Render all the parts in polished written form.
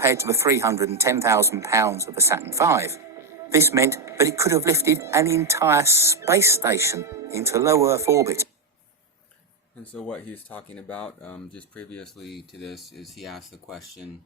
compared to the 310,000 pounds of the Saturn V. This meant that it could have lifted an entire space station into low Earth orbit. And so what he's talking about just previously to this is he asked the question,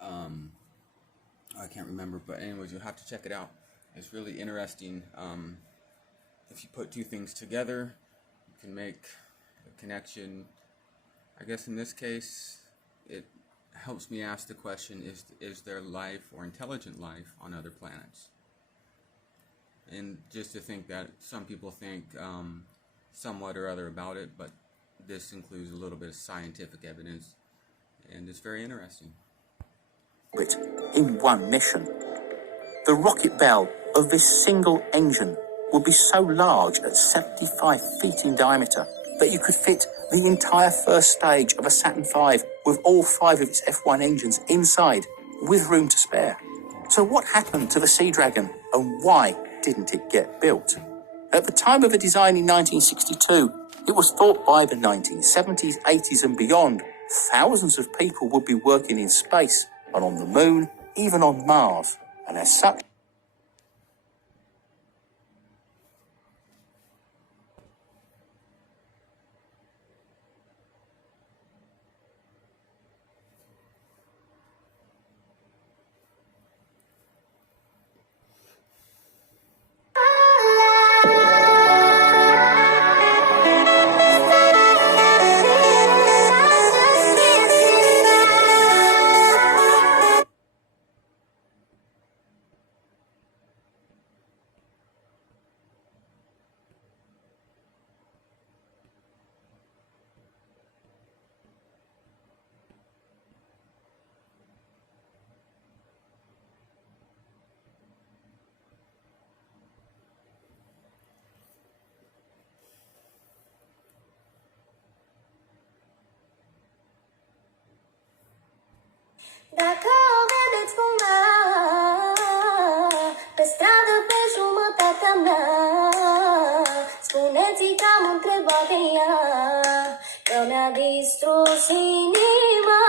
I can't remember, but anyways, you'll have to check it out. It's really interesting. If you put two things together, you can make a connection. I guess in this case, it helps me ask the question, is there life or intelligent life on other planets? And just to think that some people think somewhat or other about it, but this includes a little bit of scientific evidence, and it's very interesting. In one mission. The rocket bell of this single engine would be so large at 75 feet in diameter that you could fit the entire first stage of a Saturn V with all 5 of its F1 engines inside, with room to spare. So what happened to the Sea Dragon, and why didn't it get built? At the time of the design in 1962, it was thought by the 1970s, 80s and beyond, thousands of people would be working in space and on the moon, even on Mars, and as such, Dacă o vedeți cumva pe stradă pe jumătatea mea, spuneți-i că am întrebat de ea, că mi-a distrus inima.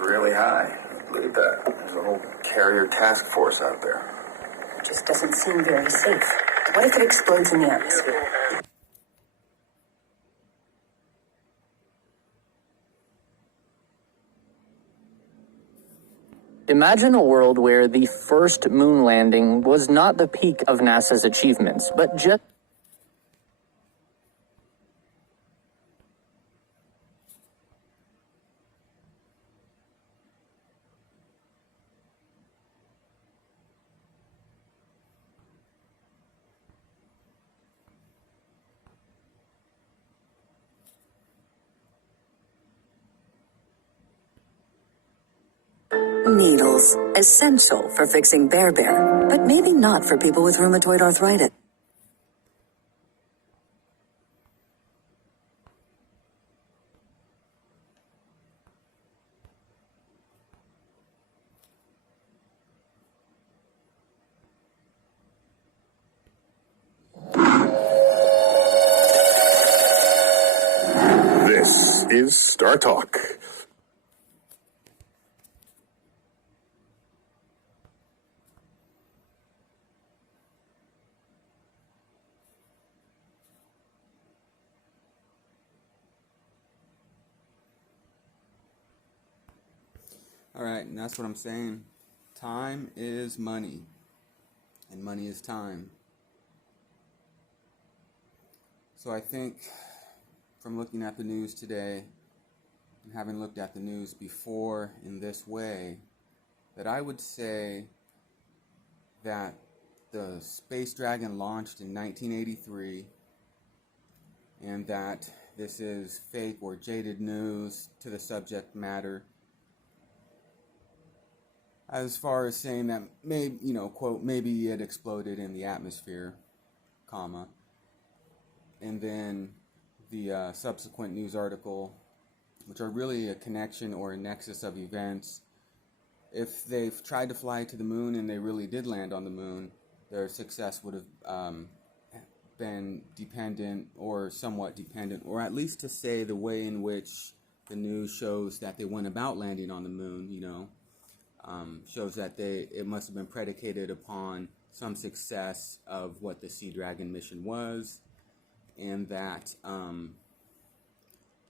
really high. Look at that. There's a whole carrier task force out there. It just doesn't seem very safe. What if it explodes in the atmosphere? Imagine a world where the first moon landing was not the peak of NASA's achievements, but just Needles. Essential for fixing Bear Bear, but maybe not for people with rheumatoid arthritis. This is Star Talk. All right, and that's what I'm saying. Time is money, and money is time. So I think from looking at the news today, and having looked at the news before in this way, that I would say that the Space Dragon launched in 1983, and that this is fake or jaded news to the subject matter, as far as saying that maybe, quote, maybe it exploded in the atmosphere, comma, and then the subsequent news article, which are really a connection or a nexus of events. If they've tried to fly to the moon and they really did land on the moon, their success would have been dependent or somewhat dependent, or at least to say the way in which the news shows that they went about landing on the moon, shows that it must have been predicated upon some success of what the Sea Dragon mission was, and that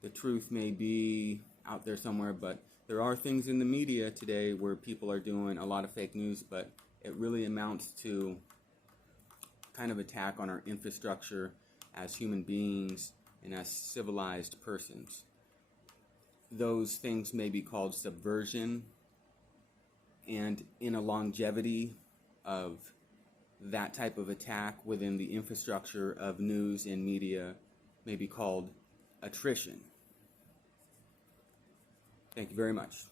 the truth may be out there somewhere, but there are things in the media today where people are doing a lot of fake news, but it really amounts to kind of attack on our infrastructure as human beings and as civilized persons. Those things may be called subversion, and in a longevity of that type of attack within the infrastructure of news and media may be called attrition. Thank you very much.